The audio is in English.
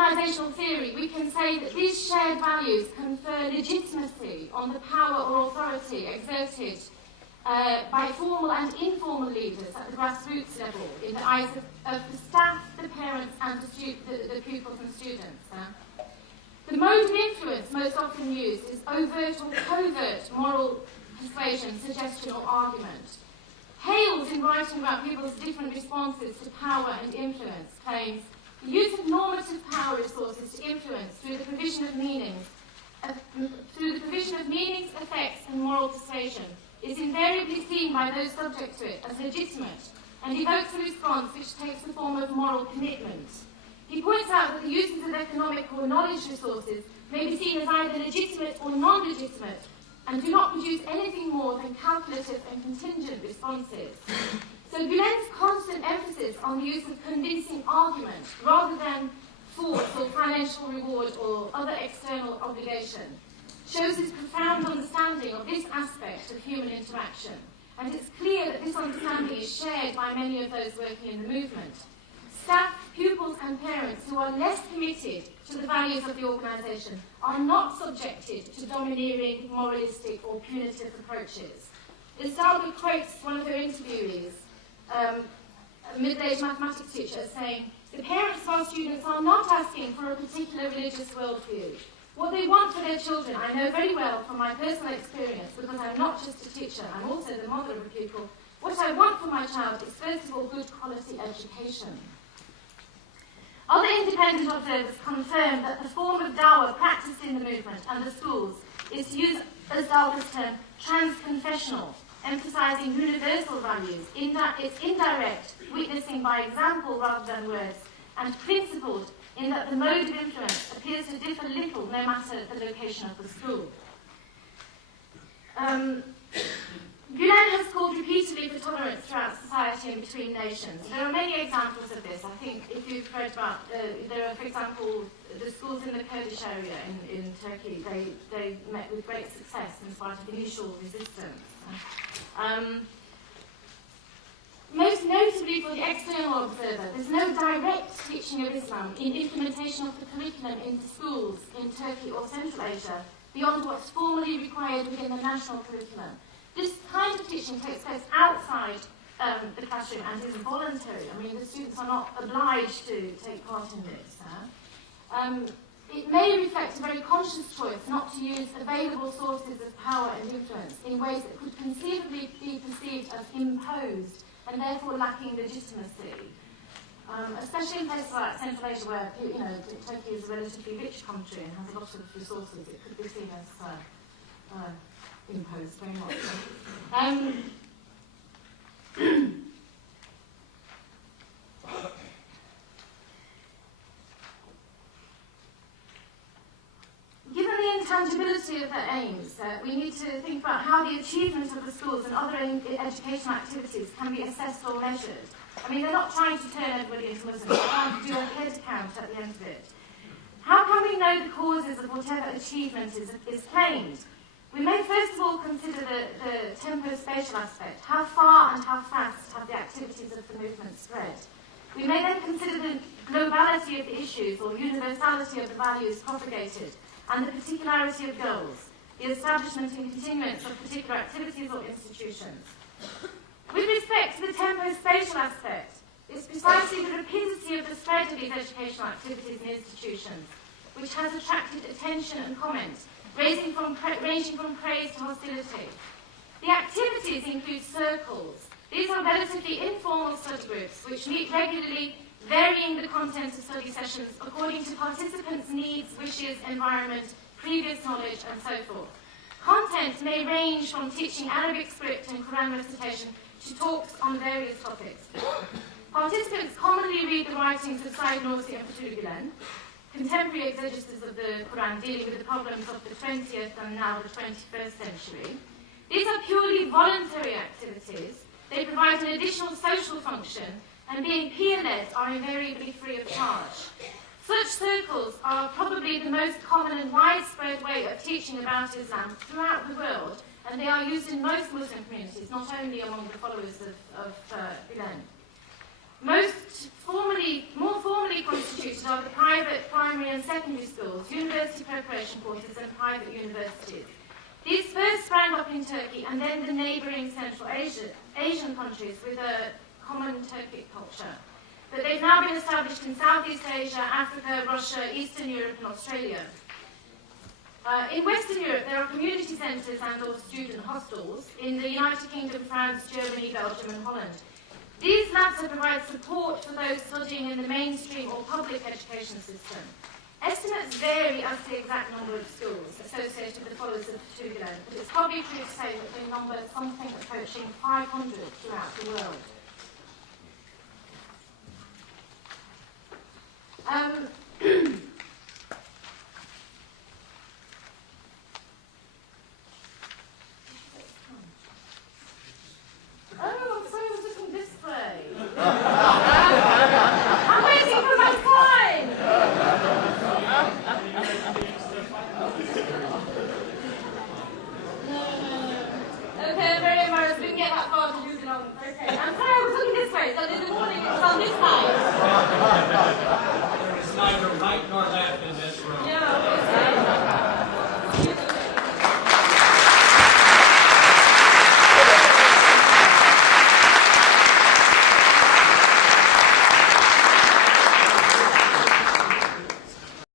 organisational theory, we can say that these shared values confer legitimacy on the power or authority exerted by formal and informal leaders at the grassroots level in the eyes of the staff, the parents and the pupils and students. The mode of influence most often used is overt or covert moral persuasion, suggestion or argument. Hales, in writing about people's different responses to power and influence, claims the use of normative power resources to influence through the provision of meanings, effects and moral persuasion is invariably seen by those subject to it as legitimate and evokes a response which takes the form of moral commitment. He points out that the uses of economic or knowledge resources may be seen as either legitimate or non-legitimate and do not produce anything more than calculative and contingent responses. So Gülen's constant emphasis on the use of convincing argument rather than force or financial reward or other external obligation shows his profound understanding of this aspect of human interaction, and it's clear that this understanding is shared by many of those working in the movement. Staff, pupils and parents who are less committed to the values of the organisation are not subjected to domineering, moralistic or punitive approaches. Isabel quotes one of her interviewees, a middle-aged mathematics teacher, saying, "The parents of our students are not asking for a particular religious worldview. What they want for their children, I know very well from my personal experience, because I'm not just a teacher, I'm also the mother of a pupil. What I want for my child is, first of all, good quality education." Other independent observers confirm that the form of dawah practiced in the movement and the schools is, to use Asdal's term, trans-confessional, emphasising universal values. It's indirect, witnessing by example rather than words, and principled in that the mode of influence appears to differ little no matter the location of the school. Gülen has called repeatedly for tolerance throughout society and between nations. There are many examples of this. I think if you've read about, there are, for example, the schools in the Kurdish area in Turkey, they met with great success in spite of initial resistance. Most notably for the external observer, there's no direct teaching of Islam in implementation of the curriculum into schools in Turkey or Central Asia beyond what's formally required within the national curriculum. This kind of teaching takes place outside the classroom and is voluntary. I mean, the students are not obliged to take part in this. It may reflect a very conscious choice not to use available sources of power and influence in ways that could conceivably be perceived as imposed and therefore lacking legitimacy. Especially in places like Central Asia, where Turkey is a relatively rich country and has a lot of resources, it could be seen as imposed very much. Given the intangibility of their aims, we need to think about how the achievement of the schools and other educational activities can be assessed or measured. I mean, they're not trying to turn everybody into Muslims, they're trying to do a head count at the end of it. How can we know the causes of whatever achievement is claimed? We may first of all consider the tempo-spatial aspect. How far and how fast have the activities of the movement spread? We may then consider the globality of the issues or universality of the values propagated and the particularity of goals, the establishment and continuance of particular activities or institutions. With respect to the tempo-spatial aspect, it's precisely the rapidity of the spread of these educational activities and institutions which has attracted attention and comment, ranging from praise to hostility. The activities include circles. These are relatively informal study groups which meet regularly, varying the content of study sessions according to participants' needs, wishes, environment, previous knowledge, and so forth. Content may range from teaching Arabic script and Quran recitation to talks on various topics. Participants commonly read the writings of Said Nursi and Fethullah Gülen, contemporary exegesis of the Quran dealing with the problems of the 20th and now the 21st century. These are purely voluntary activities. They provide an additional social function, and being peer-led are invariably free of charge. Such circles are probably the most common and widespread way of teaching about Islam throughout the world, and they are used in most Muslim communities, not only among the followers of Gülen. More formally constituted are the private primary and secondary schools, university preparation courses and private universities. These first sprang up in Turkey and then the neighbouring Central Asian countries with a common Turkic culture. But they've now been established in Southeast Asia, Africa, Russia, Eastern Europe and Australia. In Western Europe, there are community centres and or student hostels in the United Kingdom, France, Germany, Belgium and Holland. These labs provide support for those studying in the mainstream or public education system. Estimates vary as to the exact number of schools associated with followers of Fethullah Gülen, but it's probably true to say that we number something approaching 500 throughout the world. Oh, I'm sorry, I was looking this way. I'm waiting for my sign. Okay, I'm very embarrassed. We can get that far to move it on. Okay, I'm sorry, I was looking this way. So in the morning, it's on this side.